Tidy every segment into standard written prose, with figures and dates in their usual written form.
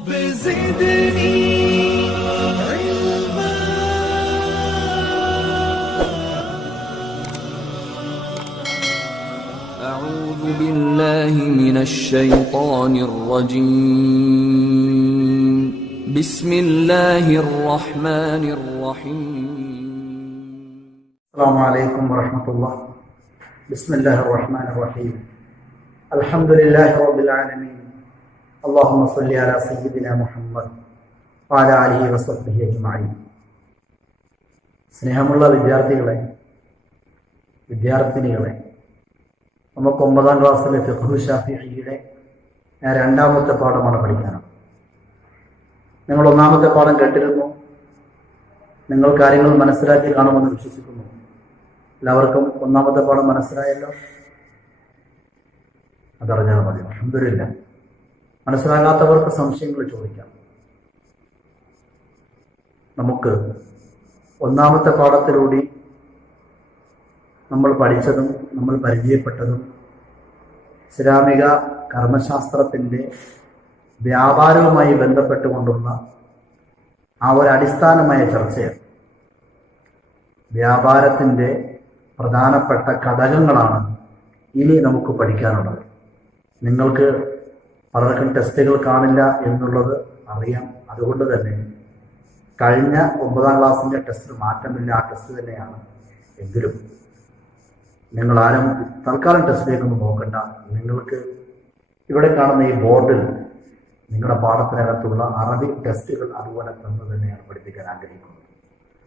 رب زدني علما. أعوذ بالله من الشيطان الرجيم. بسم الله الرحمن الرحيم. السلام عليكم ورحمة الله. بسم الله الرحمن الرحيم. الحمد لله رب العالمين. اللهم صل على سيدنا محمد وعلى آله وصحبه أجمعين. സ്നേഹമുള്ള വിദ്യാർത്ഥിനികളെ, നമുക്ക് 9ാം ക്ലാസ്സിലെ ഫിഖ്ഹ് ശാഫിഈയുടെ രണ്ടാമത്തെ പാഠമാണ് പഠിക്കാനുള്ളത്. നിങ്ങൾ 1ാമത്തെ പാഠം കേട്ടിരുന്നു. നിങ്ങൾ കാര്യങ്ങൾ മനസ്സിലാക്കി കാണുമെന്ന് വിശ്വസിക്കുന്നു. എല്ലാവർക്കും 1ാമത്തെ പാഠം മനസ്സിലായല്ലോ? അതറിഞ്ഞാൽ മതി. അൽഹംദുലില്ലാഹ്. മനസ്സിലാകാത്തവർക്ക് സംശയങ്ങൾ ചോദിക്കാം. നമുക്ക് 1ാമത്തെ പാഠത്തിലൂടെ നമ്മൾ പഠിച്ചതും നമ്മൾ പരിചയപ്പെട്ടതും ഇസ്ലാമിക കർമ്മശാസ്ത്രത്തിൻ്റെ വ്യാപാരവുമായി ബന്ധപ്പെട്ടുകൊണ്ടുള്ള ആ ഒരു അടിസ്ഥാനമായ ചർച്ചയാണ്. വ്യാപാരത്തിൻ്റെ പ്രധാനപ്പെട്ട ഘടകങ്ങളാണ് ഇനി നമുക്ക് പഠിക്കാനുള്ളത്. നിങ്ങൾക്ക് പലർക്കും ടെസ്റ്റുകൾ കാണില്ല എന്നുള്ളത് അറിയാം. അതുകൊണ്ട് തന്നെ കഴിഞ്ഞ 9ാം ക്ലാസ്സിൻ്റെ ടെസ്റ്റിന് മാറ്റമില്ല, ആ ടെസ്റ്റ് തന്നെയാണ്. എങ്കിലും നിങ്ങളാരും തൽക്കാലം ടെസ്റ്റിലേക്കൊന്നും നോക്കണ്ട. നിങ്ങൾക്ക് ഇവിടെ കാണുന്ന ഈ ബോർഡിൽ നിങ്ങളുടെ പാഠത്തിനകത്തുള്ള അറബിക് ടെസ്റ്റുകൾ അതുപോലെ തന്നെ തന്നെയാണ് പഠിപ്പിക്കാൻ ആഗ്രഹിക്കുന്നത്.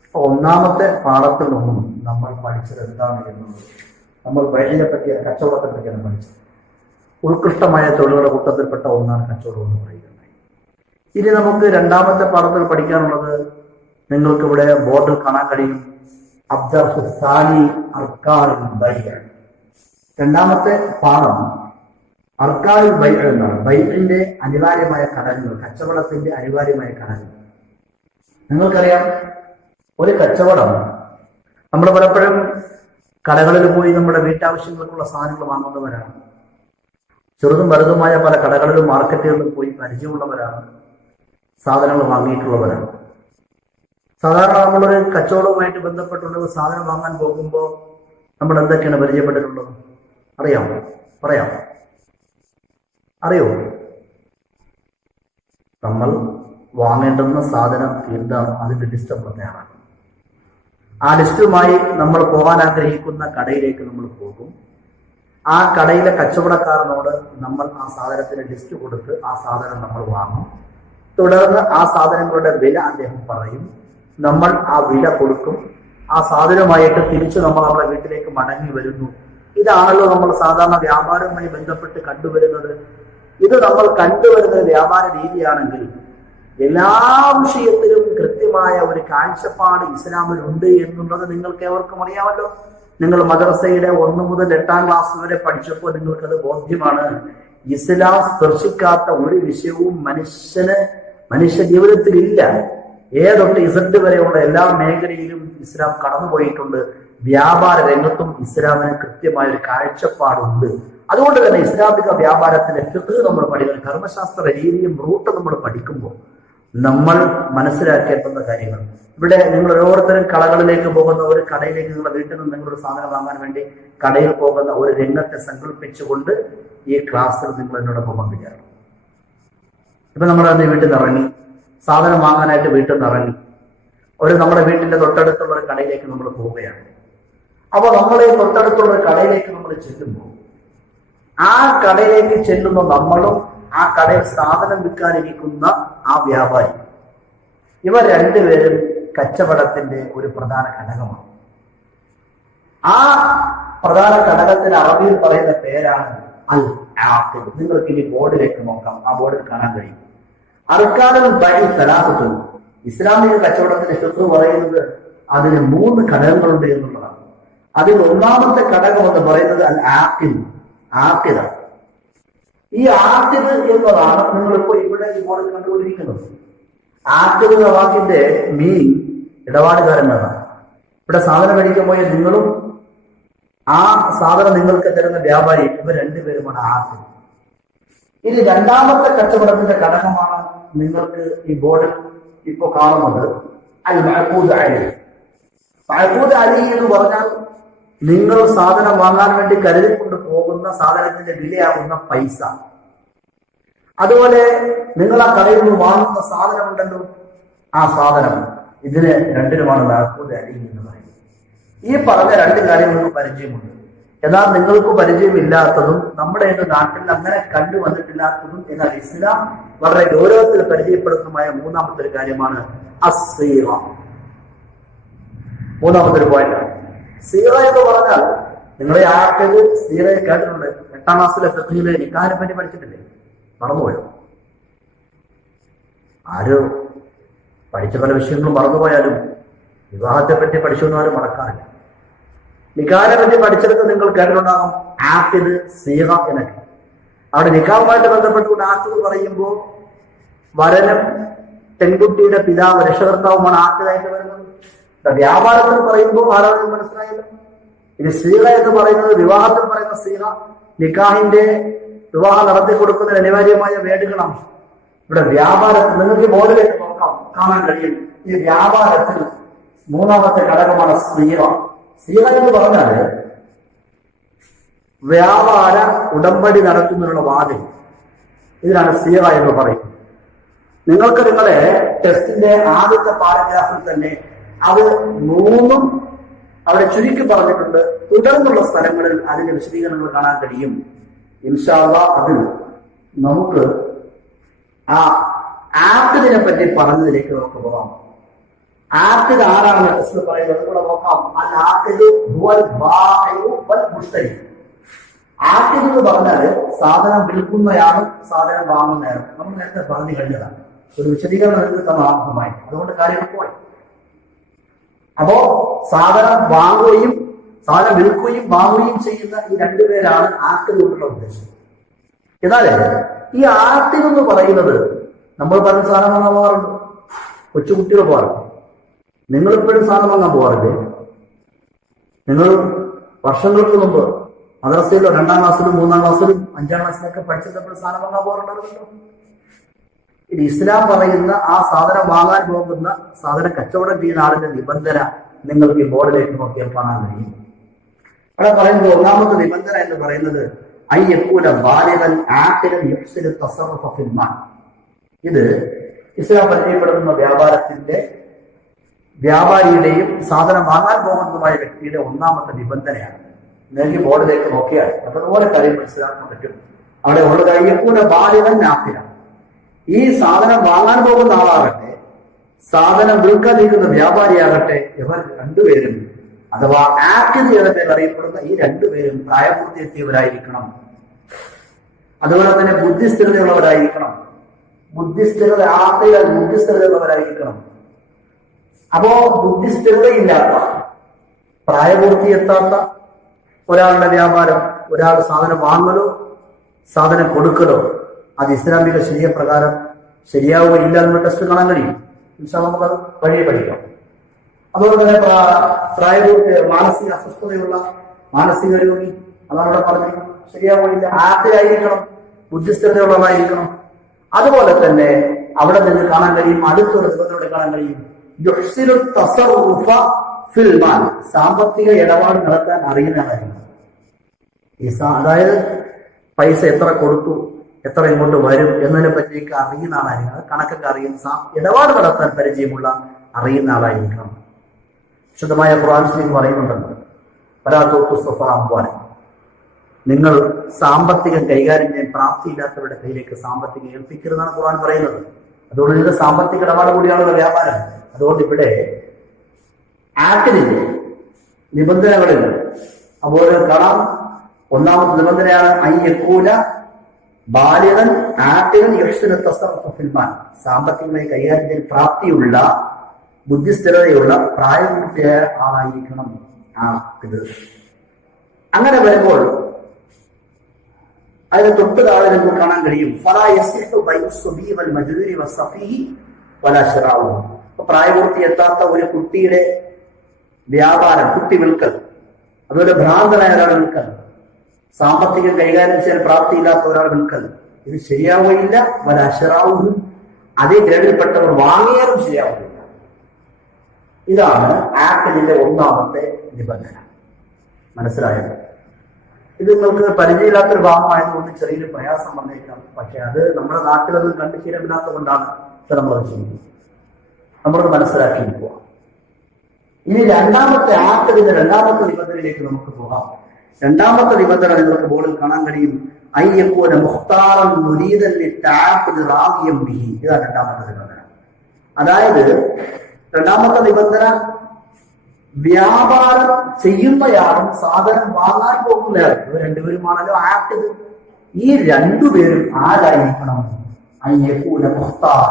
അപ്പോൾ 1ാമത്തെ പാഠത്തിൽ നിന്നും നമ്മൾ പഠിച്ചത് എന്താണ് എന്നുള്ളത്, നമ്മൾ ബൈഅിനെ പറ്റി, കച്ചവടത്തെ പറ്റിയാണ് പഠിച്ചത്. ഉത്കൃഷ്ടമായ തൊഴിലുകളുടെ കൂട്ടത്തിൽപ്പെട്ട ഒന്നാണ് കച്ചവടം എന്ന് പറയുന്നത്. ഇനി നമുക്ക് 2ാമത്തെ പാഠത്തിൽ പഠിക്കാനുള്ളത് നിങ്ങൾക്ക് ഇവിടെ ബോർഡിൽ കാണാൻ കഴിയും. രണ്ടാമത്തെ പാഠം അർക്കാനുൽ ബൈഅ എന്നാണ്. ബൈഅിന്റെ അനിവാര്യമായ ഘടകങ്ങൾ, കച്ചവടത്തിന്റെ അനിവാര്യമായ ഘടകങ്ങൾ. നിങ്ങൾക്കറിയാം, ഒരു കച്ചവടം, നമ്മൾ പലപ്പോഴും കടകളിൽ പോയി നമ്മുടെ വീട്ടാവശ്യങ്ങൾക്കുള്ള സാധനങ്ങൾ വാങ്ങുന്നവരാണ്. ചെറുതും വലുതുമായ പല കടകളിലും മാർക്കറ്റുകളിലും പോയി പരിചയമുള്ളവരാണ്, സാധനങ്ങൾ വാങ്ങിയിട്ടുള്ളവരാണ്. സാധാരണ നമ്മളൊരു കച്ചവടവുമായിട്ട് ബന്ധപ്പെട്ടുള്ള സാധനം വാങ്ങാൻ പോകുമ്പോൾ നമ്മൾ എന്തൊക്കെയാണ് പരിചയപ്പെട്ടിട്ടുള്ളത്? അറിയാമോ? അറിയോ? നമ്മൾ വാങ്ങേണ്ടുന്ന സാധനം എന്താണ്, അതിന്റെ ലിസ്റ്റ് നമ്മൾ തയ്യാറാക്കും. ആ ലിസ്റ്റുമായി നമ്മൾ പോകാൻ ആഗ്രഹിക്കുന്ന കടയിലേക്ക് നമ്മൾ പോകും. ആ കടയിലെ കച്ചവടക്കാരനോട് നമ്മൾ ആ സാധനത്തിന്റെ ലിസ്റ്റ് കൊടുത്ത് ആ സാധനം നമ്മൾ വാങ്ങും. തുടർന്ന് ആ സാധനങ്ങളുടെ വില അദ്ദേഹം പറയും. നമ്മൾ ആ വില കൊടുക്കും. ആ സാധനമായിട്ട് തിരിച്ച് നമ്മൾ നമ്മുടെ വീട്ടിലേക്ക് മടങ്ങി വരുന്നു. ഇതാണല്ലോ നമ്മൾ സാധാരണ വ്യാപാരവുമായി ബന്ധപ്പെട്ട് കണ്ടുവരുന്നത്. ഇത് നമ്മൾ കണ്ടുവരുന്ന വ്യാപാര രീതിയാണെങ്കിൽ എല്ലാ വിഷയത്തിലും കൃത്യമായ ഒരു കാഴ്ചപ്പാട് ഇസ്ലാമിലുണ്ട് എന്നുള്ളത് നിങ്ങൾക്ക് ഏവർക്കും അറിയാമല്ലോ. നിങ്ങൾ മദ്രസയുടെ 1 മുതൽ 8ാം ക്ലാസ് വരെ പഠിച്ചപ്പോൾ നിങ്ങൾക്കത് ബോധ്യമാണ്. ഇസ്ലാം സ്പർശിക്കാത്ത ഒരു വിഷയവും മനുഷ്യ ജീവിതത്തിൽ ഇല്ല. ഏതൊട്ട് ഇസഡ് വരെയുള്ള എല്ലാ മേഖലയിലും ഇസ്ലാം കടന്നുപോയിട്ടുണ്ട്. വ്യാപാര രംഗത്തും ഇസ്ലാമിന് കൃത്യമായ ഒരു കാഴ്ചപ്പാടുണ്ട്. അതുകൊണ്ട് തന്നെ ഇസ്ലാമിക വ്യാപാരത്തിലെ ഫിഖ് നമ്മൾ പഠിക്കുന്ന കർമ്മശാസ്ത്ര രീതിയും റൂട്ടും നമ്മൾ പഠിക്കുമ്പോൾ നമ്മൾ മനസ്സിലാക്കേണ്ടുന്ന കാര്യങ്ങൾ, ഇവിടെ നിങ്ങൾ ഓരോരുത്തരും കടകളിലേക്ക് പോകുന്ന, ഒരു കടയിലേക്ക് നിങ്ങളുടെ വീട്ടിൽ നിന്ന് നിങ്ങളൊരു സാധനം വാങ്ങാൻ വേണ്ടി കടയിൽ പോകുന്ന ഒരു രംഗത്തെ സങ്കല്പിച്ചുകൊണ്ട് ഈ ക്ലാസ്സിൽ നിങ്ങൾ എന്നോടൊപ്പം പങ്കുചേരണം. ഇപ്പൊ നമ്മൾ അന്ന് വീട്ടിൽ നിന്ന് ഇറങ്ങി, സാധനം വാങ്ങാനായിട്ട് വീട്ടിൽ നിന്ന് ഇറങ്ങി, നമ്മുടെ വീട്ടിന്റെ തൊട്ടടുത്തുള്ള ഒരു കടയിലേക്ക് നമ്മൾ പോവുകയാണ്. അപ്പൊ നമ്മളെ തൊട്ടടുത്തുള്ള ഒരു കടയിലേക്ക് നമ്മൾ ചെല്ലുമ്പോൾ ആ കടയിലേക്ക് ചെല്ലുന്ന നമ്മളും ആ കടയിൽ സാധനം വിൽക്കാനിരിക്കുന്ന ആ വ്യാപാരി, ഇവർ രണ്ടുപേരും കച്ചവടത്തിന്റെ ഒരു പ്രധാന ഘടകമാണ്. ആ പ്രധാന ഘടകത്തിന് അറബിയിൽ പറയുന്ന പേരാണ് അൽ ആഖിദ്. നിങ്ങൾക്ക് ഇനി ബോർഡിലേക്ക് നോക്കാം. ആ ബോർഡിൽ കാണാൻ കഴിയും. അർക്കാനുൽ ബൈഅ സലാസത്തുൻ. ഇസ്ലാമിക കച്ചവടത്തിന്റെ ഫിഖ് പറയുന്നത് അതിന് 3 ഘടകങ്ങളുണ്ട് എന്നുള്ളതാണ്. അതിൽ 1ാമത്തെ ഘടകം എന്ന് പറയുന്നത് അൽ ആഖിദ്. ഈ ആഖിദ് എന്നതാണ് നിങ്ങളിപ്പോൾ ഇവിടെ ഈ ബോർഡിൽ കണ്ടുകൊണ്ടിരിക്കുന്നത്. ആഖിദ് എന്ന വാക്കിന്റെ മീൻ ഇടപാടുകാരനാണ്. ഇവിടെ സാധനം മേടിക്കാൻ പോയ നിങ്ങളും ആ സാധനം നിങ്ങൾക്ക് തരുന്ന വ്യാപാരി, ഇവർ രണ്ടുപേരുമാണ് ആഖിദ്. ഇനി രണ്ടാമത്തെ കച്ചവടത്തിന്റെ ഘടകമാണ് നിങ്ങൾക്ക് ഈ ബോർഡിൽ ഇപ്പൊ കാണുന്നത് അൽ മഅഖൂദ് അലൈഹി. മഅഖൂദ് അലൈഹി എന്ന് പറഞ്ഞാൽ നിങ്ങൾ സാധനം വാങ്ങാൻ വേണ്ടി കരുതിക്കൊണ്ട് പോകുന്ന സാധനത്തിന്റെ വിലയാകുന്ന പൈസ. അതുപോലെ നിങ്ങൾ ആ കടയിൽ നിന്ന് വാങ്ങുന്ന സാധനം ഉണ്ടല്ലോ, ആ സാധനം, ഇതിന് രണ്ടിനുമാണ് മഅഖൂദ് അലൈഹി എന്ന് പറയുന്നത്. ഈ പറഞ്ഞ രണ്ട് കാര്യങ്ങൾക്ക് പരിചയമുണ്ട്. എന്നാൽ നിങ്ങൾക്ക് പരിചയമില്ലാത്തതും നമ്മുടെ നാട്ടിൽ അങ്ങനെ കണ്ടുവന്നിട്ടില്ലാത്തതും എന്നാൽ ഇസ്ലാം വളരെ ഗൗരവത്തിൽ പരിചയപ്പെടുത്തുന്നതുമായ മൂന്നാമത്തെ ഒരു കാര്യമാണ് അസ്സീറ. മൂന്നാമത്തെ ഒരു പോയിന്റ് സീറ എന്ന് പറഞ്ഞാൽ, നിങ്ങളെ ആക്കല് സീറയെ കേട്ടിട്ടുണ്ട്. 8ാം ക്ലാസ്സിലെ ഫിഖ്ഹിലെ നിക്കാഹിനെ പറ്റി പഠിച്ചിട്ടില്ലേ? മറന്നുപോയോ? ആര് പഠിച്ച പല വിഷയങ്ങളും മറന്നുപോയാലും വിവാഹത്തെ പറ്റി പഠിച്ചൊന്നും ആരും മറക്കാറില്ല. നിക്കാഹിനെ പറ്റി പഠിച്ചെടുത്ത് നിങ്ങൾ കേട്ടിട്ടുണ്ടാകും ആക്കിദ്, സീറ എന്നൊക്കെ. അവിടെ നിക്കാഹുമായിട്ട് ബന്ധപ്പെട്ടുകൊണ്ട് ആക്കിദ് പറയുമ്പോൾ വരനും പെൺകുട്ടിയുടെ പിതാവ് രക്ഷകർത്താവുമാണ് ആക്കിദായിട്ട് വരുന്നത്. വ്യാപാരത്തിൽ പറയുമ്പോൾ ആരാധന മനസ്സിലായല്ലോ. ഇനി സീറ എന്ന് പറയുന്നത് വിവാഹത്തിൽ പറയുന്ന സീറ, നിക്കാഹിന്റെ വിവാഹം നടത്തി കൊടുക്കുന്നതിന് അനിവാര്യമായ വേടുകളാണ്. ഇവിടെ വ്യാപാരത്തിൽ നിങ്ങൾക്ക് ബോർഡിലേക്ക് നോക്കാം, കാണാൻ കഴിയും. ഈ വ്യാപാരത്തിൽ മൂന്നാമത്തെ ഘടകമാണ് സീറ. സീറ എന്ന് പറഞ്ഞാൽ വ്യാപാര ഉടമ്പടി നടത്തുന്നതിനുള്ള വാതിൽ. ഇതിനാണ് സീറ എന്ന് പറയുന്നത്. നിങ്ങൾക്ക് നിങ്ങളെ ടെസ്റ്റിന്റെ ആദ്യത്തെ പാരഗ്രാഫിൽ തന്നെ അത് മൂന്നും അവിടെ ചുരുക്കി പറഞ്ഞിട്ടുണ്ട്. തുടർന്നുള്ള സ്ഥലങ്ങളിൽ അതിന്റെ വിശദീകരണങ്ങൾ കാണാൻ കഴിയും. ഇൻഷാ അല്ലാഹ് അതിൽ നമുക്ക് ആ ആഖിദിനെ പറ്റി പറഞ്ഞതിലേക്ക് നമുക്ക് പോകാം. ആഖിദ് ആരാണ് ടെസ്റ്റിൽ പറയുന്നത് കൂടെ നോക്കാം. ആഖിദ് ആഖിദ് എന്ന് പറഞ്ഞാൽ സാധനം വിൽക്കുന്നയാളും സാധനം വാങ്ങുന്നയാളും. നമ്മൾ നേരത്തെ പറഞ്ഞു കഴിഞ്ഞതാണ്. ഒരു വിശദീകരണം തന്ന ആത്മമായി, അതുകൊണ്ട് കാര്യങ്ങൾ പോയി. അപ്പോ സാധനം വാങ്ങുകയും സാധനം വിൽക്കുകയും വാങ്ങുകയും ചെയ്യുന്ന ഈ രണ്ടുപേരാണ് ആഖിദ് കൊണ്ടുള്ള ഉദ്ദേശം. എന്നാലേ ഈ ആഖിദ് എന്ന് പറയുന്നത് നമ്മൾ പല സാധനം വാങ്ങാൻ പോകാറുണ്ട്. കൊച്ചുകുട്ടികൾ പോകാറുണ്ട്. നിങ്ങളിപ്പോഴും സാധനം വാങ്ങാൻ പോകാറില്ലേ? നിങ്ങൾ വർഷങ്ങൾക്ക് മുമ്പ് മദ്രസയിലോ 2ാം ക്ലാസ്സിലും 3ാം ക്ലാസ്സിലും 5ാം ക്ലാസ്സിലൊക്കെ പഠിച്ചപ്പോൾ സാധനം വാങ്ങാൻ പോകാറുണ്ടായിരുന്നല്ലോ. ഇത് ഇസ്ലാം പറയുന്ന ആ സാധനം വാങ്ങാൻ പോകുന്ന സാധനം കച്ചവടം ചെയ്യുന്ന ആളിന്റെ നിബന്ധന നിങ്ങൾക്ക് ഈ ബോർഡിലേക്ക് നോക്കിയാൽ കാണാൻ കഴിയും. അവിടെ പറയുന്നത് ഒന്നാമത്തെ നിബന്ധന എന്ന് പറയുന്നത് ഇത് ഇസ്ലാം പരിചയപ്പെടുത്തുന്ന വ്യാപാരിയുടെയും സാധനം വാങ്ങാൻ പോകുന്നതുമായ വ്യക്തിയുടെ ഒന്നാമത്തെ നിബന്ധനയാണ്. നിങ്ങൾക്ക് ബോർഡിലേക്ക് നോക്കിയാൽ അതുപോലെ കാര്യം മനസ്സിലാക്കാൻ പറ്റും. അവിടെ ഉള്ളത് അയ്യക്കൂല ബാലികൻ നാഫില. ഈ സാധനം വാങ്ങാൻ പോകുന്ന ആളാകട്ടെ സാധനം വിൽക്കാതിരിക്കുന്ന വ്യാപാരിയാകട്ടെ, ഇവർ രണ്ടുപേരും അഥവാ ആഖിദ് എന്ന പേരിൽ അറിയപ്പെടുന്ന ഈ രണ്ടുപേരും പ്രായപൂർത്തി എത്തിയവരായിരിക്കണം. അതുപോലെ തന്നെ ബുദ്ധിസ്ഥിരതയുള്ളവരായിരിക്കണം. ബുദ്ധിസ്ഥിരതയുള്ളവരായിരിക്കണം. അപ്പോ ബുദ്ധിസ്ഥിരതയില്ലാത്ത, പ്രായപൂർത്തി എത്താത്ത ഒരാളുടെ വ്യാപാരം, ഒരാൾ സാധനം വാങ്ങലോ സാധനം കൊടുക്കലോ അത് ഇസ്ലാമിക ശരിയ പ്രകാരം ശരിയാവുകയില്ല എന്ന് ടെസ്റ്റ് കാണാൻ കഴിയും. നമുക്കത് വഴിയെ പഠിക്കാം. അതുപോലെ തന്നെ പ്രായപൂർത്തി, മാനസിക അസ്വസ്ഥതയുള്ള മാനസിക രോഗി, അതാണ് അവിടെ പറഞ്ഞിരിക്കുന്നത്, ശരിയാവുകയില്ല. ആദ്യമായിരിക്കണം, ബുദ്ധിസ്ഥിരതയുള്ളതായിരിക്കണം. അതുപോലെ തന്നെ അവിടെ നിന്ന് കാണാൻ കഴിയും, അടുത്തൊരു നിബന്ധനയോടെ കാണാൻ കഴിയും, സാമ്പത്തിക ഇടപാട് നടത്താൻ അറിയുന്ന ആളായിരുന്നു. അതായത് പൈസ എത്ര കൊടുത്തു, എത്ര ഇങ്ങോട്ട് വരും എന്നതിനെ പറ്റിയൊക്കെ അറിയുന്ന ആളായിരിക്കണം. കണക്കൊക്കെ അറിയുന്ന, ഇടപാട് നടത്താൻ പരിചയമുള്ള അറിയുന്ന ആളായിരിക്കണം. വിശുദ്ധമായ ഖുർആൻ പറയുന്നുണ്ടല്ലോ, നിങ്ങൾ സാമ്പത്തികം കൈകാര്യം ചെയ്യാൻ പ്രാപ്തിയില്ലാത്തവരുടെ കയ്യിലേക്ക് സാമ്പത്തികം ഏൽപ്പിക്കരുതെന്നാണ് ഖുർആൻ പറയുന്നത്. അതുകൊണ്ട് ഇത് സാമ്പത്തിക ഇടപാട് കൂടിയാണുള്ള വ്യാപാരം. അതുകൊണ്ട് ഇവിടെ ആഖിദിന്റെ നിബന്ധനകളിൽ അപ്പോൾ കാണാം. ഒന്നാമത്തെ നിബന്ധനയാണ് അയ്യക്കൂല ബാലികൻ ആഖിദൻ യുഹ്സിനു തസറഫ ഫിൽ മാൽ. സാമ്പത്തികമായി കൈകാര്യം ചെയ്യാൻ പ്രാപ്തിയുള്ള, ബുദ്ധിസ്ഥിരതയുള്ള, പ്രായപൂർത്തിയായ ആളായിരിക്കണം ആഖിദ്. അങ്ങനെ വരുമ്പോൾ അതിന് തൊട്ട് താഴെ നമുക്ക് കാണാൻ കഴിയും, പ്രായപൂർത്തി എത്താത്ത ഒരു കുട്ടിയുടെ വ്യാപാരം, കുട്ടി വിൽക്കൽ, അതുപോലെ ഭ്രാന്തനായ ഒരാൾ വിൽക്കൽ, സാമ്പത്തികം കൈകാര്യം ചെയ്യാൻ പ്രാപ്തിയില്ലാത്ത ഒരാൾ വിൽക്കൽ, ഇത് ശരിയാവുകയില്ല. വലാശറാവും, അതേ ഗ്രേഡിൽപ്പെട്ടവർ വാങ്ങിയാലും ശരിയാവുന്നില്ല. ഇതാണ് ആക്ടിന്റെ ഒന്നാമത്തെ നിബന്ധന. മനസ്സിലായത്? ഇത് നിങ്ങൾക്ക് പരിചയമില്ലാത്തൊരു ഭാഗമായതുകൊണ്ട് ചെറിയൊരു പ്രയാസം വന്നേക്കാം. പക്ഷെ അത് നമ്മുടെ നാട്ടിലൊന്നും കണ്ടു ശീലമില്ലാത്തത് കൊണ്ടാണ് ഇപ്പൊ നമ്മളത് ചെയ്യുന്നത്. നമ്മളത് മനസ്സിലാക്കി പോവാം. ഇനി രണ്ടാമത്തെ ആക്ടിന്റെ രണ്ടാമത്തെ നിബന്ധനയിലേക്ക് നമുക്ക് പോകാം. രണ്ടാമത്തെ നിബന്ധന നിങ്ങൾക്ക് ബോർഡിൽ കാണാൻ കഴിയും. അയ്യപ്പൂന മുഖ്താറൻ മുരീദല്ലി ടാപ്പിന് റാഹിയം ബിഹി. ഇതാണ് രണ്ടാമത്തെ നിബന്ധന. അതായത് രണ്ടാമത്തെ നിബന്ധന, വ്യാപാരം ചെയ്യുന്നയാളും സാധനം വാങ്ങാൻ പോകുന്നയാളും ഇവർ രണ്ടുപേരുമാണല്ലോ ആക്ട്. ഈ രണ്ടുപേരും ആരായിരിക്കണം? അയ്യപ്പൂന മുഖ്താർ.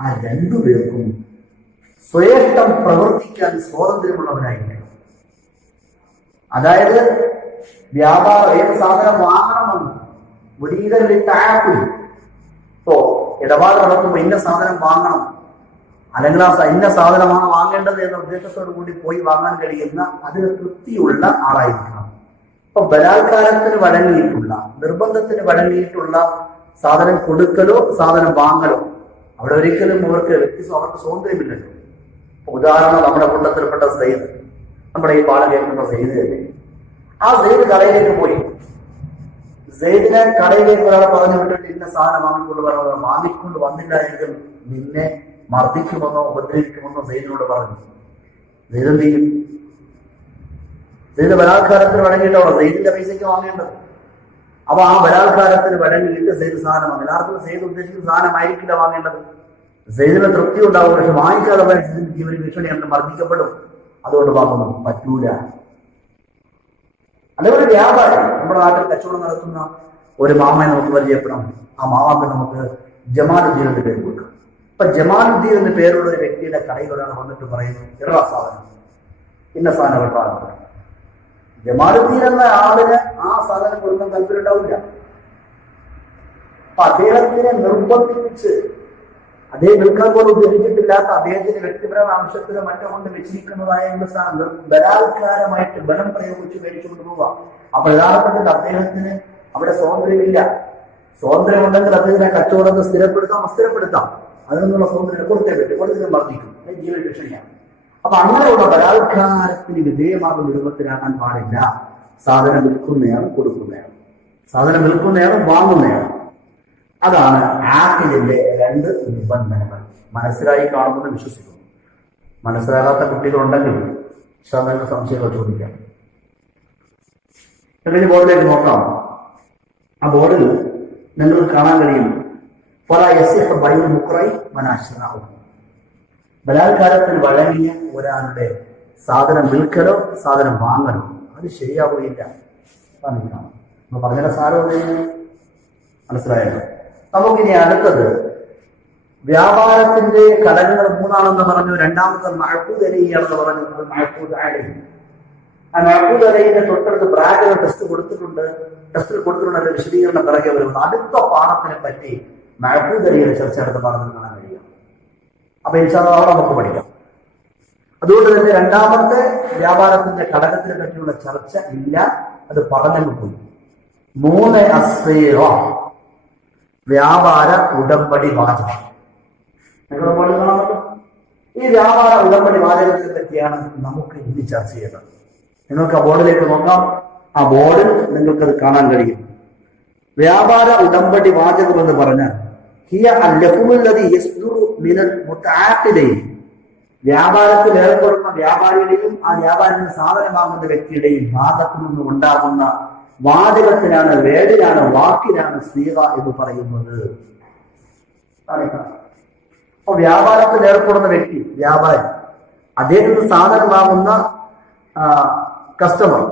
ആ രണ്ടുപേർക്കും സ്വയഷ്ടം പ്രവർത്തിക്കാൻ സ്വാതന്ത്ര്യമുള്ളവരായിരിക്കണം. അതായത് വ്യാപാരം ഏത് സാധനം വാങ്ങണമെന്ന് മുരീദല്ലിട്ട് ആപ്പിൽ ഇപ്പോ ഇടപാട് നടത്തുമ്പോൾ ഇന്ന സാധനം വാങ്ങണം, അല്ലെങ്കിൽ ആ ഇന്ന സാധനമാണ് വാങ്ങേണ്ടത് എന്ന ഉദ്ദേശത്തോടു കൂടി പോയി വാങ്ങാൻ കഴിയുന്ന അതിന് തൃപ്തിയുള്ള ആളായിരിക്കണം. ഇപ്പൊ ബലാത്കാരത്തിന് വഴങ്ങിയിട്ടുള്ള, നിർബന്ധത്തിന് വഴങ്ങിയിട്ടുള്ള സാധനം കൊടുക്കലോ സാധനം വാങ്ങലോ അവിടെ ഒരിക്കലും അവർക്ക് സ്വാതന്ത്ര്യമില്ലല്ലോ. ഉദാഹരണം, നമ്മുടെ കൂട്ടത്തിൽപ്പെട്ട സെയ്ദ്, നമ്മുടെ ഈ പാഠം കേൾക്കുന്ന സെയ്ദ് തന്നെ. ആ സെയ്ദ് കടയിലേക്ക് പോയി. സെയ്ദിനെ കടയിലേക്ക് ഒരാളെ പറഞ്ഞു വിട്ടിട്ട് ഇന്ന സാധനം വാങ്ങിക്കൊണ്ട് പറഞ്ഞ വാങ്ങിക്കൊണ്ട് വന്നില്ല എങ്കിൽ നിന്നെ മർദ്ദിക്കുമെന്നോ ഉപദ്രവിക്കുമെന്നോ സെയ്ദിനോട് പറഞ്ഞു. സെയ്ദ് എന്ത് ചെയ്യും? സെയ്ദ് ബലാത്കാരത്തിന് വഴങ്ങിയിട്ടാണോ സെയ്ദിന്റെ പൈസയ്ക്ക് വാങ്ങേണ്ടത്? അപ്പൊ ആ ബലാത്കാരത്തിന് വഴങ്ങിയിട്ട് സെയ്ദ് സാധനം വാങ്ങി. യഥാർത്ഥത്തിൽ സെയ്ദ് ഉദ്ദേശിക്കുന്ന സാധനമായിരിക്കില്ല വാങ്ങേണ്ടത്. സെയ്ദിന് തൃപ്തി ഉണ്ടാവും, പക്ഷെ വാങ്ങിക്കാതെ സെയ്ദിന്റെ ജീവന് ഭീഷണിയാണ്, മർദ്ദിക്കപ്പെടും. അതുകൊണ്ട് വാങ്ങുന്നു, പറ്റൂല. അതേപോലെ വ്യാപാരി, നമ്മുടെ നാട്ടിൽ കച്ചവടം നടത്തുന്ന ഒരു മാമയെ നമുക്ക് പരിചയപ്പെടാം. ആ മാമാക്ക് നമുക്ക് ജമാലുദ്ദീൻ എന്ന് പേര് കൊടുക്കാം. ഇപ്പൊ ജമാലുദ്ദീൻ എന്ന് പേരുള്ള ഒരു വ്യക്തിയുടെ കടയിൽ ഒരാൾ വന്നിട്ട് പറയുന്നു, എടാ സാധനം ഇന്ന സാധനം വെട്ടാറുണ്ട്. ജമാലുദ്ദീൻ എന്ന ആളിന് ആ സാധനം കൊടുക്കാൻ താല്പര്യം ഉണ്ടാവില്ല. അപ്പൊ അദ്ദേഹത്തിനെ നിർബന്ധിപ്പിച്ച്, അദ്ദേഹം വിൽക്കാൻ പോലും ഉദ്ദേശിച്ചിട്ടില്ലാത്ത അദ്ദേഹത്തിന്റെ വ്യക്തിപരമായ ആവശ്യത്തിന് മറ്റുകൊണ്ട് വെച്ചിരിക്കുന്നതായ സാധനം ബലാത്കാരമായിട്ട് ബലം പ്രയോഗിച്ച് മേടിച്ചുകൊണ്ട് പോവാം. അപ്പൊ യഥാർത്ഥത്തിൽ അദ്ദേഹത്തിന് അവിടെ സ്വാതന്ത്ര്യമില്ല. സ്വാതന്ത്ര്യമുണ്ടെങ്കിൽ അദ്ദേഹത്തിനെ കച്ചവടത്തെ സ്ഥിരപ്പെടുത്താം, അസ്ഥിരപ്പെടുത്താം. അതിനൊന്നുള്ള സ്വാതന്ത്ര്യം കൊടുത്തേ പറ്റും, കൊടുത്തിനും വർദ്ധിക്കും. ജീവൻ ഭീഷണിയാണ്. അപ്പൊ അങ്ങനെയുള്ള ബലാത്കാരത്തിന് വിധേയമാകുന്ന രൂപത്തിലാക്കാൻ പാടില്ല. സാധനം വിൽക്കുന്നയാണ്, കൊടുക്കുന്നതാണ്. സാധനം വിൽക്കുന്നതാണ്, വാങ്ങുന്നതാണ്. അതാണ് ആക്ടിന്റെ രണ്ട് നിബന്ധനകൾ. മനസ്സിലായി കാണുമെന്ന് വിശ്വസിക്കുന്നു. മനസ്സിലാകാത്ത കുട്ടികളുണ്ടെങ്കിൽ നിങ്ങൾക്ക് സംശയങ്ങൾ ചോദിക്കാം. എന്നിട്ട് ബോർഡിലേക്ക് നോക്കാം. ആ ബോർഡിൽ നിങ്ങൾക്ക് കാണാൻ കഴിയും, ബലാത്കാരത്തിന് വഴങ്ങിയ ഒരാളുടെ സാധനം വിൽക്കലോ സാധനം വാങ്ങലോ അത് ശരിയാവുകയില്ല. പറഞ്ഞ സാരം മനസ്സിലായല്ലോ. നമുക്കിനി അടുത്തത് വ്യാപാരത്തിന്റെ ഘടകങ്ങൾ മൂന്നാണെന്ന് പറഞ്ഞു. രണ്ടാമത്തെ മഅഖൂദ് അലൈഹിയാണെന്ന് പറഞ്ഞു. മഅഖൂദ് അലൈഹി, ആ മഅഖൂദ് അലൈഹിന്റെ തൊട്ടടുത്ത് ബ്രാക്കറ്റ് ടെസ്റ്റിൽ കൊടുത്തിട്ടുണ്ട്. അതിന്റെ വിശദീകരണം പിറകെ വരുന്നത്. അടുത്ത പാഠത്തിനെ പറ്റി മഅഖൂദ് അലൈഹിയുടെ ചർച്ച അടുത്ത പാഠത്തിൽ കാണാൻ കഴിയും. അപ്പൊ ഇൻഷാ അല്ലാഹ് നമുക്ക് പഠിക്കാം. അതുകൊണ്ട് തന്നെ രണ്ടാമത്തെ വ്യാപാരത്തിന്റെ ഘടകത്തിനെ പറ്റിയുള്ള ചർച്ച ഇല്ല, അത് പറഞ്ഞങ്ങ് പോയി. 3 അസ്സീറ, വ്യാപാര ഉടമ്പടി വാചകം. ഈ വ്യാപാര ഉടമ്പടി വാചകത്തെ പറ്റിയാണ് നമുക്ക് ഇനി ചർച്ച ചെയ്യുന്നത്. നിങ്ങൾക്ക് ആ ബോർഡിലേക്ക് നോക്കാം. ആ ബോർഡിൽ നിങ്ങൾക്കത് കാണാൻ കഴിയും. വ്യാപാര ഉടമ്പടി വാചകം എന്ന് പറഞ്ഞാൽ വ്യാപാരത്തിൽ ഏർപ്പെടുന്ന വ്യാപാരിയുടെയും ആ വ്യാപാരത്തിന് സാധനം വാങ്ങുന്ന വ്യക്തിയുടെയും ഭാഗത്തു നിന്ന് ഉണ്ടാകുന്ന വാചകത്തിനാണ്, വേടിനാണ്, വാക്കിനാണ് സീറ എന്ന് പറയുന്നത്. അപ്പൊ വ്യാപാരത്തിൽ ഏർപ്പെടുന്ന വ്യക്തി, വ്യാപാരി, അദ്ദേഹത്തിന് സാധനം വാങ്ങുന്ന കസ്റ്റമർ,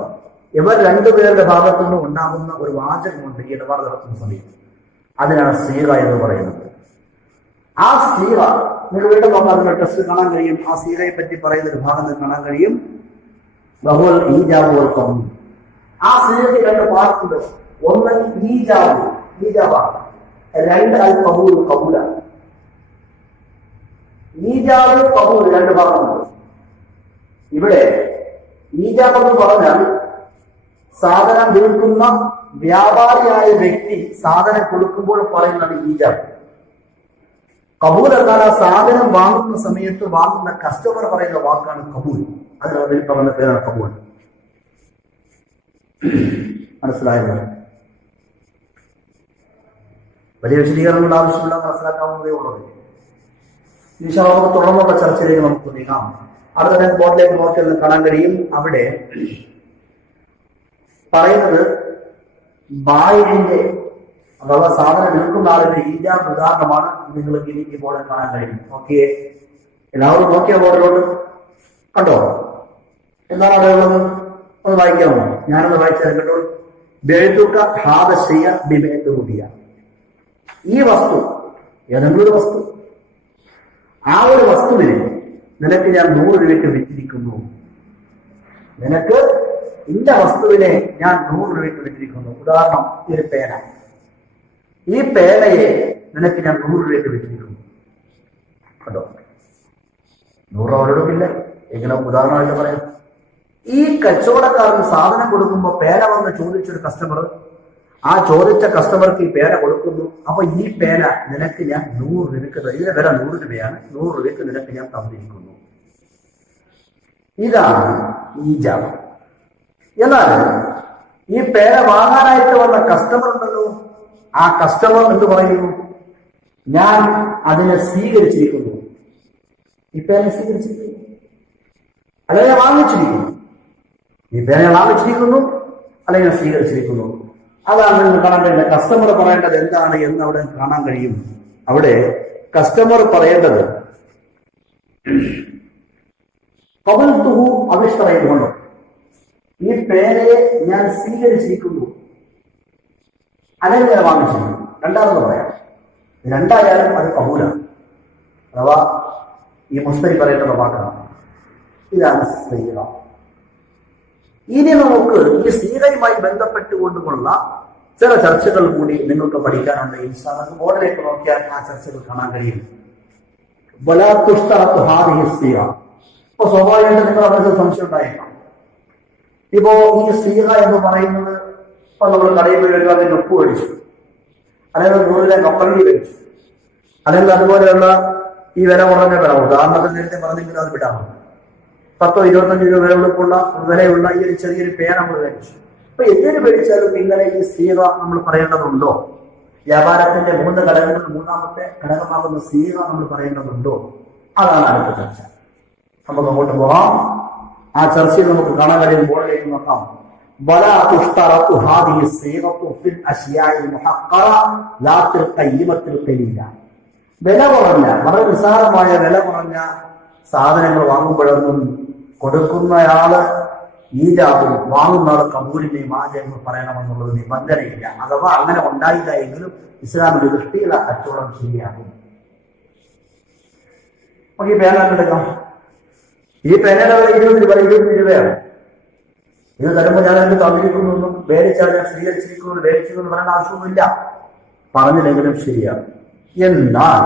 ഇവർ രണ്ടുപേരുടെ ഭാഗത്തു നിന്ന് ഉണ്ടാകുന്ന ഒരു വാചകമുണ്ട് ഈ ഇടപാട് നടത്തുന്ന സമയത്ത്. അതിനാണ് സീറ എന്ന് പറയുന്നത്. ആ സീറ നിങ്ങൾ വീണ്ടും നോക്കാം, അതിന്റെ ടെസ്റ്റ് കാണാൻ കഴിയും. ആ സീറയെ പറ്റി പറയുന്ന ഒരു ഭാഗം കാണാൻ കഴിയും. ബഹുൽ ഈജാബ് വൽ ഖബൂൽ. ആ സീറയ്ക്ക് 2 പാർട്ടുണ്ട്. ഒന്ന് ഈജാബാണ്, 2 അൽ ഖബൂൽ, ഖബൂലാണ്. ഈജാബ് ഖബൂൽ 2 ഭാഗമുണ്ട്. ഇവിടെ ഈജാബ് എന്ന് പറഞ്ഞാൽ സാധനം വിൽക്കുന്ന വ്യാപാരിയായ വ്യക്തി സാധനം കൊടുക്കുമ്പോൾ പറയുന്നതാണ് ഈജാബ്. കബൂൽ എന്നാൽ ആ സാധനം വാങ്ങുന്ന സമയത്ത് വാങ്ങുന്ന കസ്റ്റമർ പറയുന്ന വാക്കാണ് കബൂൽ. അതിന് പറയുന്ന പേരാണ് കബൂൽ. മനസ്സിലായല്ലോ? വലിയ വിശദീകരണങ്ങളുടെ ആവശ്യമില്ല, മനസ്സിലാക്കാവുന്നതേ ഉള്ളത്. ഇൻഷാഅല്ലാഹ് തുടർന്നുള്ള ചർച്ചയിലേക്ക് നമുക്ക് നീങ്ങാം. അടുത്ത ബോർഡിലേക്ക് നോക്കിയാൽ കാണാൻ കഴിയും, അവിടെ പറയുന്നത് ബായിന്റെ അഥവാ സാധനം വിൽക്കുന്ന ആളിന്റെ ഈജാബ് ഉദാഹരണമാണ് നിങ്ങൾക്ക് ഈ ബോർഡിൽ കാണാൻ കഴിയും. നോക്കിയേ, എല്ലാവരും നോക്കിയ ബോർഡിലോട്ട് കണ്ടോ? എന്താണ് അവിടെ ഉള്ളത്? ഒന്ന് വായിക്കാമോ? ഞാനൊന്ന് വായിച്ചാൽ കേട്ടോ. ബെഴുത്തുക്ക ഹാദശയ ബിബേത്ത് കൂടിയ ഈ വസ്തു, ഏതെങ്കിലും ഒരു വസ്തു, ആ ഒരു വസ്തുവിനെ നിനക്ക് ഞാൻ 100 രൂപയ്ക്ക് വിറ്റിരിക്കുന്നു. നിനക്ക് ഇന്ന വസ്തുവിനെ ഞാൻ 100 രൂപയ്ക്ക് വിറ്റിരിക്കുന്നു. ഉദാഹരണം, ഈ ഒരു പേന, ഈ പേനയെ നിനക്ക് ഞാൻ 100 രൂപയ്ക്ക് വിറ്റിരിക്കുന്നു. കണ്ടോ? 100 അവരോടുമില്ല, എങ്ങനെ ഉദാഹരണമായിട്ട് പറയാം. ഈ കച്ചവടക്കാരന് സാധനം കൊടുക്കുമ്പോൾ പേന വന്ന് ചോദിച്ചൊരു കസ്റ്റമർ, ആ ചോദിച്ച കസ്റ്റമർക്ക് ഈ പേന കൊടുക്കുന്നു. അപ്പൊ ഈ പേന നിനക്ക് ഞാൻ 100 രൂപയ്ക്ക്, ഇതിന്റെ വില 100 രൂപയാണ്, 100 രൂപയ്ക്ക് നിനക്ക് ഞാൻ തന്നിരിക്കുന്നു. ഇതാണ് ഈജാബ്. എന്നാൽ ഈ പേന വാങ്ങാനായിട്ട് വന്ന കസ്റ്റമർ ഉണ്ടല്ലോ, ആ കസ്റ്റമർ എന്ത് പറയുന്നു? ഞാൻ അതിനെ സ്വീകരിച്ചിരിക്കുന്നു. ഈ പേന സ്വീകരിച്ചിരിക്കുന്നു, അല്ലെങ്കിൽ വാങ്ങിച്ചിരിക്കുന്നു. ഈ പേന വാങ്ങിച്ചിരിക്കുന്നു അല്ലെങ്കിൽ സ്വീകരിച്ചിരിക്കുന്നു. അതാണ് നിങ്ങൾ കാണാൻ കഴിയുന്നത്. കസ്റ്റമർ പറയേണ്ടത് എന്താണ് എന്ന് അവിടെ കാണാൻ കഴിയും. അവിടെ കസ്റ്റമർ പറയേണ്ടത് കബൽതുഹു അവിഷ്കറയുന്നുണ്ടോ, ഈ പേനയെ ഞാൻ സ്വീകരിച്ചിരിക്കുന്നു അല്ലെങ്കിൽ ഞാൻ വാങ്ങിച്ചിരിക്കുന്നു. രണ്ടാമത് പറയാം. രണ്ടായാലും അത് കബൂലാണ്, അഥവാ ഈ മുസ്തരി പറയേണ്ട വാക്കാണ്. ഇതാണ് സീറ. ഇനി നമുക്ക് ഈ സീറയുമായി ബന്ധപ്പെട്ടുകൊണ്ടുള്ള ചില ചർച്ചകൾ കൂടി നിങ്ങൾക്ക് പഠിക്കാനുണ്ട്. ഇൻഷാഅല്ലാഹ് ബോർഡിലേക്ക് നോക്കിയാൽ ആ ചർച്ചകൾ കാണാൻ കഴിയും. ഇപ്പൊ സ്വാഭാവികമായിട്ട് നിങ്ങൾ അവർക്ക് സംശയം ഉണ്ടായേക്കാം. ഇപ്പോ ഈ സീറ എന്ന് പറയുന്നത്, ഇപ്പൊ നമ്മൾ കടയിൽ പോയി ഒരു അതിന്റെ ഉപ്പ് മേടിച്ചു, അല്ലെങ്കിൽ 100 കപ്പലണ്ടി മേടിച്ചു, അല്ലെങ്കിൽ അതുപോലെയുള്ള ഈ വില കുറഞ്ഞ വില, ഉദാഹരണത്തിന് നേരത്തെ പറഞ്ഞെങ്കിലും അത് വിടാം, 10-25 രൂപ വിലയുള്ള ഈ ഒരു ചെറിയൊരു പേന നമ്മൾ മേടിച്ചു. അപ്പൊ എന്തിനു മേടിച്ചാലും ഇങ്ങനെ ഈ സീറ നമ്മൾ പറയേണ്ടതുണ്ടോ? വ്യാപാരത്തിന്റെ 3 ഘടകങ്ങളിൽ 3ാമത്തെ ഘടകമാകുന്ന സീറ നമ്മൾ പറയേണ്ടതുണ്ടോ? അതാണ് അടുത്ത ചർച്ച. നമുക്ക് അങ്ങോട്ട് പോകാം. ആ ചർച്ചയിൽ നമുക്ക് കാണാൻ കഴിയും. ബോർഡിലേക്ക് നോക്കാം. വില കുറഞ്ഞ, വളരെ നിസ്സാരമായ വില കുറഞ്ഞ സാധനങ്ങൾ വാങ്ങുമ്പോഴൊന്നും കൊടുക്കുന്നയാള് ഈജാബും വാങ്ങുന്ന ആൾ കബൂലിന്റെയും ആചാരങ്ങൾ പറയണമെന്നുള്ളത് നിബന്ധനയില്ല. അഥവാ അങ്ങനെ ഉണ്ടായില്ല എങ്കിലും ഇസ്ലാമിന്റെ ദൃഷ്ടിയിൽ ആ കച്ചവടം ശരിയാകും. നമുക്ക് ഈ പേന എടുക്കാം. ഈ പേനയുടെ 20 രൂപയാണ്. ഇത് തരുമ്പോൾ ഞാൻ എന്ത് തന്നിരിക്കുന്നൊന്നും വേടിച്ചാൽ ഞാൻ സ്വീകരിച്ചിരിക്കുന്നു വേടിച്ചിരിക്കുന്നു പറയേണ്ട ആവശ്യമൊന്നുമില്ല. പറഞ്ഞില്ലെങ്കിലും ശരിയാണ്. എന്നാൽ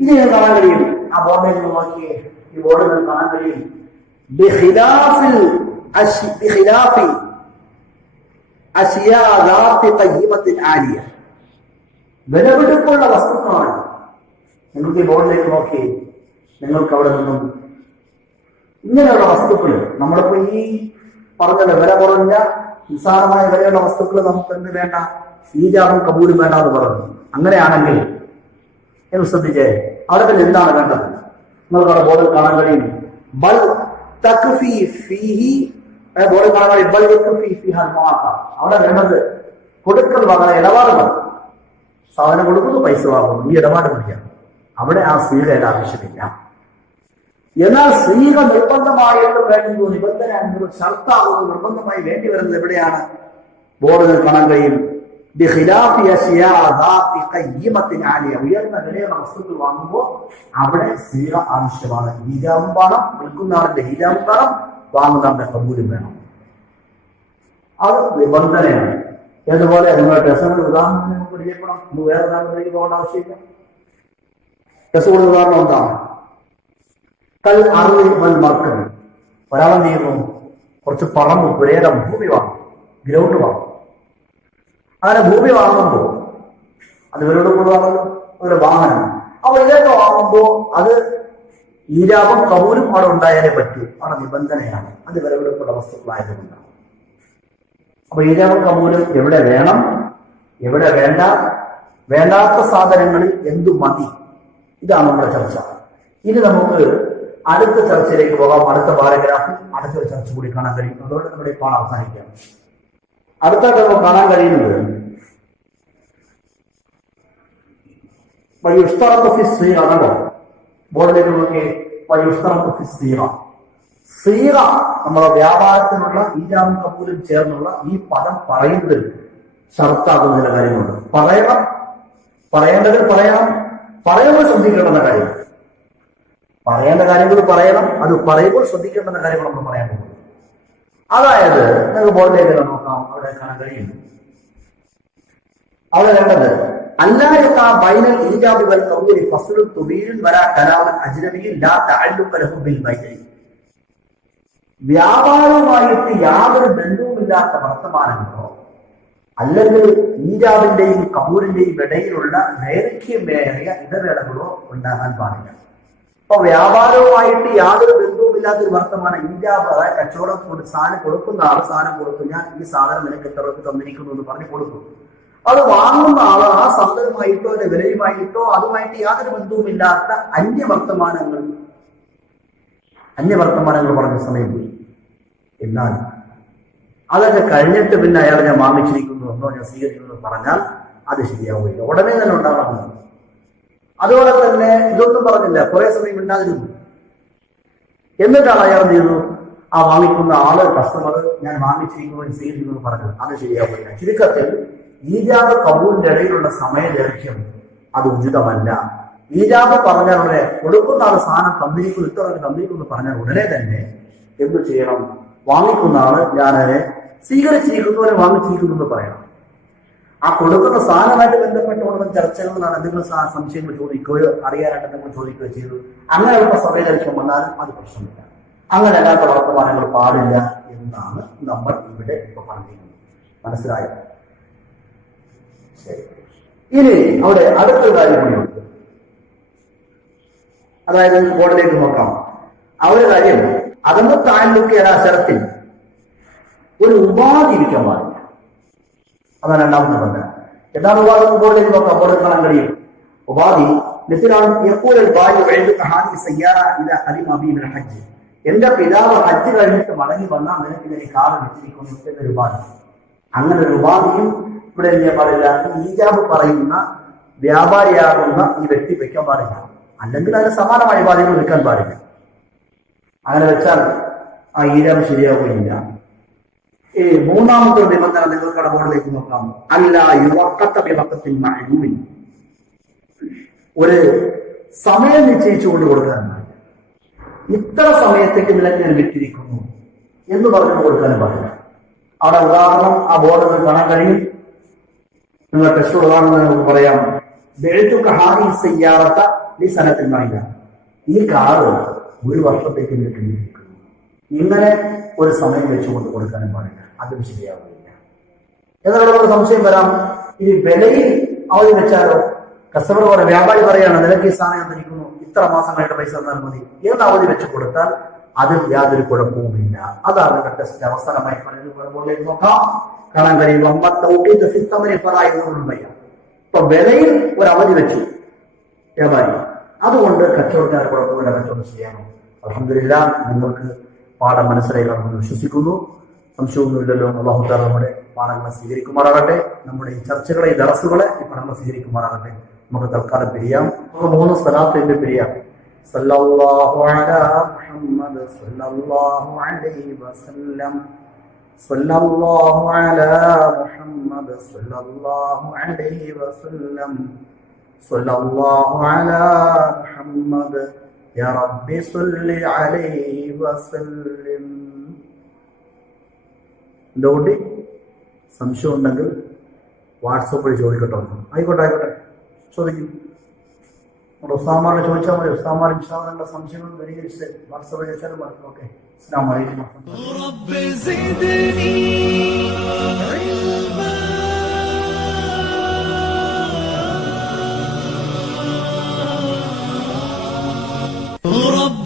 ഇത് ഞാൻ കാണാൻ കഴിയും. ആ ബോർഡിൽ നോക്കിയേ, ഈ ബോർഡിൽ കാണാൻ കഴിയും. വിലപിടിപ്പുള്ള വസ്തുക്കളാണ്. നിങ്ങൾക്ക് ഈ ബോർഡിലേക്ക് നോക്കി, നിങ്ങൾക്ക് അവിടെ നിന്നും ഇങ്ങനെയുള്ള വസ്തുക്കൾ, നമ്മളിപ്പോ ഈ പറഞ്ഞല്ലോ വില കുറഞ്ഞ നിസ്സാരമായ വിലയുള്ള വസ്തുക്കൾ നമുക്ക് എന്ത് വേണ്ട, ഈജാബും കബൂലും വേണ്ട എന്ന് പറഞ്ഞു. അങ്ങനെയാണെങ്കിൽ എന്ന് ശ്രദ്ധിച്ചേ, അവിടെ തന്നെ എന്താണ് വേണ്ടത്? നിങ്ങൾക്ക് അവിടെ ബോർഡിൽ കാണാൻ കഴിയും. ബൽ തക്ഫി ഫീഹി, ബോർഡിൽ കാണാൻ കഴിയും. ബൽ തക്ഫി ഫീഹ അൽ-മുആത്ത. അവിടെ വേണ്ടത് കൊടുക്കൽ വാങ്ങുന്ന ഇടപാട് മതി. സാധനം കൊടുക്കുന്നു, പൈസ വാങ്ങുന്നു, ഈ ഇടപാട് മതിയാണ്. അവിടെ ആ സീറയുടെ ആവശ്യമില്ല. എന്നാൽ സ്ത്രീകൾ നിർബന്ധമായിട്ട് വേണ്ടുന്നു, നിബന്ധന ഷർത്താകുന്നു, നിർബന്ധമായി വേണ്ടി വരുന്നത് എവിടെയാണ്? ബോർഡിൽ കാണാൻ കഴിയും. ഉയർന്ന വിലയുള്ള വസ്തുക്കൾ വാങ്ങുമ്പോൾ അവിടെ സ്ത്രീ ആവശ്യമാണ്. ഹീജാബും വേണം, വിൽക്കുന്ന ഹീജാബും വേണം, വാങ്ങുന്നവരുടെ കബൂലും വേണം. അത് നിബന്ധനയാണ്. അതുപോലെ നിങ്ങളുടെ ടെസ്റ്റുകൾ ഉദാഹരണം നമുക്ക് പരിചയപ്പെടാം. വേറെ ഉദാഹരണത്തിലേക്ക് പോകേണ്ട ആവശ്യമില്ല. ടെസ്റ്റുകളുടെ ഉദാഹരണം എന്താണ്? കൽ അറിവ് മർക്കൽ. ഒരാളെ ചെയ്യുന്നു, കുറച്ച് പറമ്പ്, പുരേടം, ഭൂമി വാങ്ങും, ഗ്രൗണ്ട് വാങ്ങും. അങ്ങനെ ഭൂമി വാങ്ങുമ്പോൾ അത് ഇവരോട് കൂടുതലാണല്ലോ. ഒരു വാഹനം. അപ്പൊ ഇതൊക്കെ വാങ്ങുമ്പോൾ അത് ഈജാബും കബൂലും അവിടെ ഉണ്ടായാലേ പറ്റൂ. അവിടെ നിബന്ധനയാണ്, അത് വിലപിടിപ്പുള്ള വസ്തുക്കളായതുകൊണ്ടാണ്. അപ്പൊ ഈജാബും കബൂലും എവിടെ വേണം, എവിടെ വേണ്ട, വേണ്ടാത്ത സാധനങ്ങളിൽ എന്തു മതി, ഇതാണ് നമ്മുടെ ചർച്ച. ഇനി നമുക്ക് അടുത്ത ചർച്ചയിലേക്ക് പോകാം. അടുത്ത പാരഗ്രാഫിൽ അടുത്തൊരു ചർച്ച കൂടി കാണാൻ കഴിയും. അതുകൊണ്ട് നമ്മുടെ ഈ പാഠം അവസാനിക്കാം. അടുത്തായിട്ട് നമുക്ക് കാണാൻ കഴിയുന്നത് ആണല്ലോ. ബോർഡിലേക്ക് നോക്കി സീറ നമ്മുടെ വ്യാപാരത്തിനുള്ള ഈജാബും കബൂലും ചേർന്നുള്ള ഈ പദം പറയുന്നതിൽ ഷർത്താകുന്ന ചില കാര്യങ്ങളുണ്ട്. പറയേണ്ടത് പറയണം, പറയുമ്പോൾ ശ്രദ്ധിക്കേണ്ടുന്ന കാര്യം, പറയേണ്ട കാര്യങ്ങൾ പറയണം, അത് പറയുമ്പോൾ ശ്രദ്ധിക്കേണ്ടുന്ന കാര്യങ്ങൾ നമ്മൾ പറയാൻ പോകുന്നു. അതായത് നമുക്ക് ബോർഡിലേക്ക് നോക്കാം. അവിടെ കാണാൻ കഴിയും. അവിടെ വേണ്ടത് അല്ലായത്ത ബൈനൽ ഈജാബി വൽ ഖബൂലി ഫസ്ലുൻ തുബീൻ വലാ കലാമൻ അജ്നബിയ്യൻ ലാ തഅല്ലുഖ ലഹു ബിൽ ബൈഇ. വ്യാപാരവുമായിട്ട് യാതൊരു ബന്ധവുമില്ലാത്ത വർത്തമാനങ്ങളോ അല്ലെങ്കിൽ ഈജാബിന്റെയും കബൂലിന്റെയും ഇടയിലുള്ള ദൈർഘ്യമേറിയ ഇടവേളകളോ ഉണ്ടാകാൻ പാടില്ല. അപ്പൊ വ്യാപാരവുമായിട്ട് യാതൊരു ബന്ധവുമില്ലാത്ത ഒരു വർത്തമാനം, ഈജാബ്, അതായത് കച്ചവടം സാധനം കൊടുക്കുന്ന ആൾ സാധനം കൊടുക്കും, ഞാൻ ഈ സാധനം നിനക്ക് എത്ര രൂപ തന്നിരിക്കുന്നു എന്ന് പറഞ്ഞ് കൊടുക്കും. അത് വാങ്ങുന്ന ആള് ആ സാധനമായിട്ടോ അതിന്റെ വിലയുമായിട്ടോ അതുമായിട്ട് യാതൊരു ബന്ധവുമില്ലാത്ത അന്യവർത്തമാനങ്ങൾ പറഞ്ഞ സമയം പോയി. എന്നാൽ അതൊക്കെ കഴിഞ്ഞിട്ട് പിന്നെ അയാൾ ഞാൻ വാങ്ങിച്ചിരിക്കുന്നു എന്നോ ഞാൻ സ്വീകരിക്കുന്നു പറഞ്ഞാൽ അത് ശരിയാവുകയില്ല, ഉടനെ തന്നെ ഉണ്ടാകുന്നത്. അതുപോലെ തന്നെ ഇതൊന്നും പറഞ്ഞില്ല, കുറെ സമയം ഉണ്ടാതിരുന്നു. എന്നിട്ടാണ് അയാൾ എന്ത് ചെയ്തു, ആ വാങ്ങിക്കുന്ന ആള് കസ്റ്റമർ ഞാൻ വാങ്ങിച്ചിരിക്കുന്നു സ്വീകരിക്കുന്നു പറഞ്ഞത്, അത് ശരിയാവുകയില്ല. ചുരുക്കത്തിൽ ഈജാബ് കബൂലിന്റെ ഇടയിലുള്ള സമയദൈർഘ്യം അത് ഉചിതമല്ല. ഈജാബ് പറഞ്ഞാൽ ഉടനെ കൊടുക്കുന്ന ആള് സാധനം തന്നിരിക്കുന്നു, ഇത്ര തന്നിരിക്കുന്നു പറഞ്ഞാൽ ഉടനെ തന്നെ എന്തു ചെയ്യണം, വാങ്ങിക്കുന്ന ആള് ഞാനതിനെ സ്വീകരിച്ചിരിക്കുന്നവരെ വാങ്ങിച്ചിരിക്കുന്നു എന്ന് പറയണം. ആ കൊടുക്കുന്ന സാധനമായിട്ട് ബന്ധപ്പെട്ടുകൊണ്ടുള്ള ചർച്ചകളിലാണ് എന്തെങ്കിലും സംശയങ്ങൾ ചോദിക്കുകയോ അറിയാനായിട്ട് എന്തെങ്കിലും ചോദിക്കുകയോ ചെയ്തു. അങ്ങനെയുള്ള സമയദൈർഘ്യം വന്നാലും അത് പ്രശ്നമില്ല. അങ്ങനെ അല്ലാത്ത വർത്തമാനങ്ങൾ പാടില്ല എന്നാണ് നമ്മൾ ഇവിടെ ഇപ്പൊ പറഞ്ഞിരിക്കുന്നത്. മനസ്സിലായോ? ഇനി അവിടെ അടുത്തൊരു കാര്യം കൂടിയുണ്ട്. അതായത് ബോർഡിലേക്ക് നോക്കാം. ആ ഒരു കാര്യം അതൊന്നും താഴ്ന്നൊക്കെ ശരത്തിൽ ഒരു ഉപാധി ഇരിക്കാൻ പാടില്ല. അതാണ് രണ്ടാമത്തെ പറഞ്ഞത്. എന്താണ് ഉപാധി? ബോർഡിലേക്ക് നോക്കാം. ബോർഡിൽ കാണാൻ കഴിയും ഉപാധി. എന്റെ പിതാവ് ഹജ്ജ് കഴിഞ്ഞിട്ട് മടങ്ങി വന്നാൽ നിനക്ക് ഞാൻ കാറ് വെച്ചിരിക്കുന്നു എന്നൊരു ഉപാധി. അങ്ങനെ ഒരു ഉപാധിയും ഇവിടെ ചെയ്യാൻ പാടില്ല. ഈജാബ് പറയുന്ന വ്യാപാരിയാകുന്ന ഈ വ്യക്തി വെക്കാൻ പാടില്ല. അല്ലെങ്കിൽ അതിന് സമാനമായ ഉപാധികൾ വെക്കാൻ പാടില്ല. അങ്ങനെ വെച്ചാൽ ആ ഈജാബ് ശരിയാവുകയില്ല. ഈ മൂന്നാമത്തെ നിബന്ധന നിങ്ങൾക്ക് ബോർഡിലേക്ക് നോക്കാം. അല്ല യുവക്കത്തിൽ മഅലൂമിൻ, ഒരു സമയം നിശ്ചയിച്ചുകൊണ്ട് കൊടുക്കാൻ പാടില്ല. ഇത്ര സമയത്തേക്ക് നിലക്ക് ഞാൻ വിറ്റിരിക്കുന്നു എന്ന് പറഞ്ഞു കൊടുക്കാനും പാടില്ല. അവിടെ ഉദാഹരണം ആ ബോർഡ് കാണാൻ കഴിയും. നിങ്ങൾ ടെസ്റ്റ് ഉദാഹരണം നമുക്ക് പറയാം. ഈ കാറ് ഒരു വർഷത്തേക്ക് വിറ്റിരിക്കുന്നു. ഇങ്ങനെ ഒരു സമയം വെച്ചുകൊണ്ട് കൊടുക്കാനും പാടില്ല. അതും ശരിയാവുകയില്ല. എന്നുള്ള സംശയം വരാം. ഈ വിലയിൽ അവധി വെച്ചാലോ? കസ്റ്റമർ പോലെ വ്യാപാരി പറയാണ് നിനക്ക് ഈ സാധനം തന്നിരിക്കുന്നു, ഇത്ര മാസമായിട്ട് പൈസ തന്നാൽ മതി എന്ന് അവധി വെച്ച് കൊടുത്താൽ അതിൽ യാതൊരു കുഴപ്പവുമില്ല. അതാണ് ടെസ്റ്റ് അവസാനമായി പറഞ്ഞത്. നോക്കാം, കാണാൻ കഴിയും. ഇപ്പൊ വിലയിൽ ഒരു അവധി വെച്ചു വ്യാപാരി, അതുകൊണ്ട് കച്ചവടക്കാർ കുഴപ്പമില്ല, കച്ചവടം ചെയ്യണം. അൽഹംദുലില്ലാഹ് നിങ്ങൾക്ക് പാഠം മനസ്സിലായി കാണുമെന്ന് വിശ്വസിക്കുന്നു. സംശയമൊന്നുമില്ലല്ലോ. അല്ലാഹു തആല നമ്മുടെ പാഠങ്ങളെ സ്വീകരിക്കുമാറാകട്ടെ. നമ്മുടെ ഈ ചർച്ചകളെ, ഈ ദർസുകളെ ഈ പാഠങ്ങളെ സ്വീകരിക്കുമാറാകട്ടെ. നമുക്ക് തൽക്കാലം പിരിയാം. നമുക്ക് 3 സ്വലാത്തിന്റെ പിരിയാം. സല്ലല്ലാഹു അലാ മുഹമ്മദ് സല്ലല്ലാഹു അലൈഹി വസല്ലം, സല്ലല്ലാഹു അലാ മുഹമ്മദ് സല്ലല്ലാഹു അലൈഹി വസല്ലം, സല്ലല്ലാഹു അലാ മുഹമ്മദ് യാ റബ്ബി സല്ലി അലൈഹി വസല്ലം. എന്തുകൊണ്ട് സംശയം ഉണ്ടെങ്കിൽ വാട്സപ്പ് വഴി ചോദിക്കട്ടോ. ആയിക്കോട്ടെ, ചോദിക്കും. നമ്മുടെ ഉസ്താമാരെ ചോദിച്ചാൽ മതി. ഉസ്താമാർ നിങ്ങളുടെ സംശയങ്ങൾ പരിഹരിച്ച് വാട്സപ്പ് വഴി ചോദിച്ചാലും മതി. ഓക്കെ, അസ്സലാമു അലൈക്കും.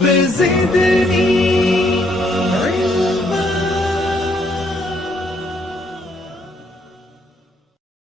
زدني